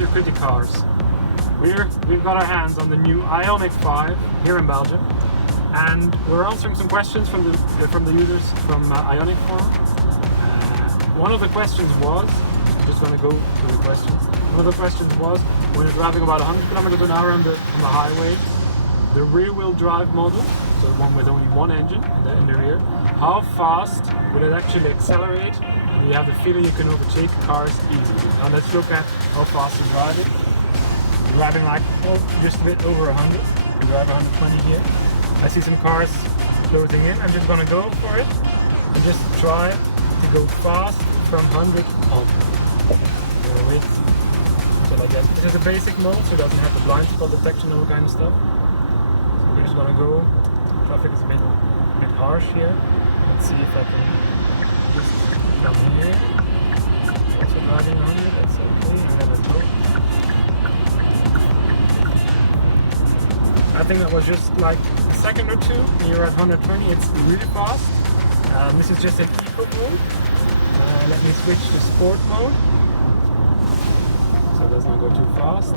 your CritiCars. We've got our hands on the new IONIQ 5 here in Belgium, and we're answering some questions from the users from IONIQ forum. One of the questions was, I'm just going to go through the questions. One of the questions was, when you're driving about 100 kilometers an hour on the highway, the rear-wheel drive model, so the one with only one engine in the rear, how fast will it actually accelerate? And you have the feeling you can overtake cars easily. Now let's look at how fast you're driving. You're driving like just a bit over 100. You drive 120 here. I see some cars closing in. I'm just gonna go for it and just try to go fast from 100 on. I'm gonna wait until I get. This is a basic mode, so it doesn't have the blind spot detection and all kind of stuff. So we're just gonna go. Traffic is a bit harsh here. Let's see if I can just come here. Also driving 100, that's okay. And then let's go. I think that was just like a second or two. You're at 120, it's really fast. This is just an eco mode. Let me switch to sport mode. So it does not go too fast.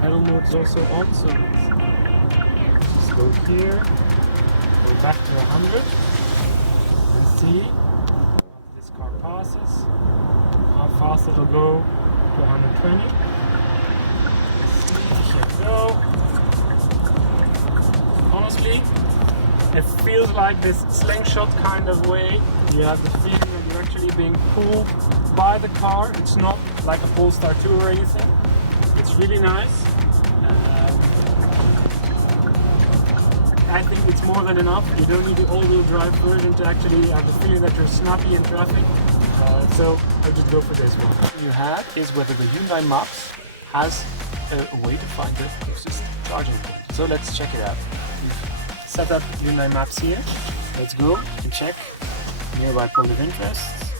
Pedal mode is also on, so let's just go here. Go back to 100 and see if this car passes, how fast it'll go to 120. Here we go. Honestly, it feels like this slingshot kind of way. You have the feeling that you're actually being pulled by the car. It's not like a Polestar 2 or anything. It's really nice. I think it's more than enough. You don't need the all-wheel drive version to actually have the feeling that you're snappy in traffic. So I'll just go for this one. What you have is whether the Hyundai Maps has a way to find the closest charging point. So let's check it out. We've set up Hyundai Maps here. Let's go and check nearby point of interest.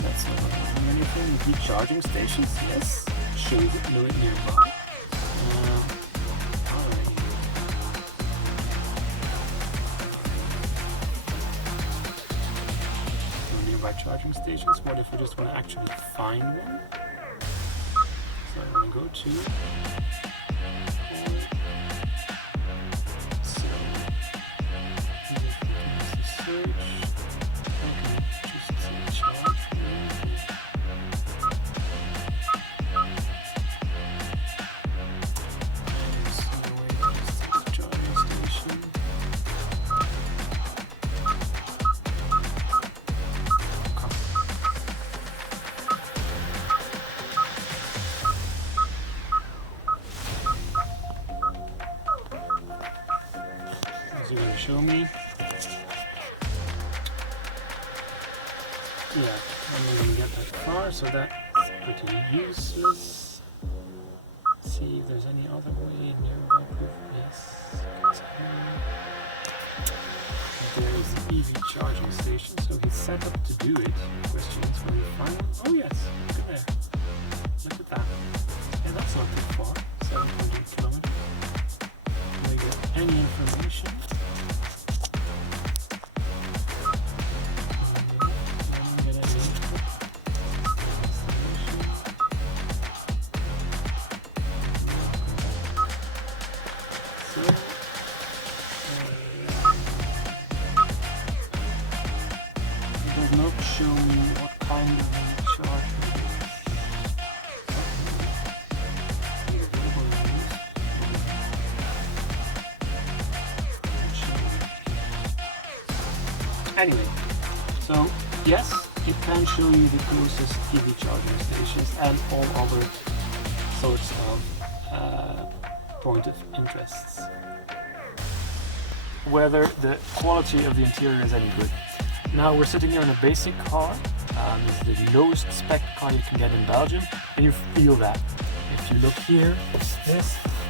That's not doing anything. Repeat charging stations, yes. Shows it nearby. Charging stations. What if we just want to actually find one? So I want to go to. So search. I can just say charge. Charging station. You're going to show me. Yeah, I'm not going to get that far, so that's pretty useless. Let's see if there's any other way nearby proof. Yes. There is EV charging station, so he's set up to do it. Question is where you find one. Oh yes, look at there. Look at that. Yeah, that's not too far. 700 kilometers. Do we get any information? Not show me what kind of charge Anyway, so yes, it can show you the closest EV charging stations and all other sorts of point of interests. Whether the quality of the interior is any good. Now we're sitting here in a basic car. This is the lowest spec car you can get in Belgium, and you feel that. If you look here, this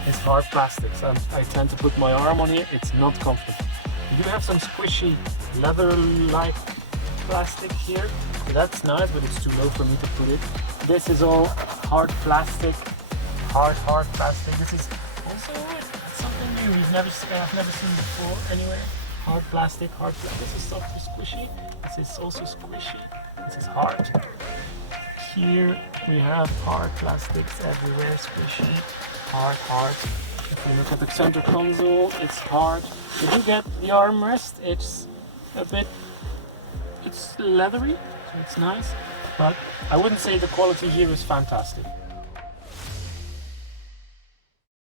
is hard plastic. So I tend to put my arm on here, it's not comfortable. You do have some squishy leather-like plastic here, so that's nice, but it's too low for me to put it. This is all hard plastic, hard plastic. This is also something new I've never seen before anywhere. Hard plastic. This is soft or squishy. This is also squishy. This is hard. here we have hard plastics everywhere, squishy, hard. If we look at the center console, it's hard. You do get the armrest, it's leathery, so it's nice, but I wouldn't say the quality here is fantastic.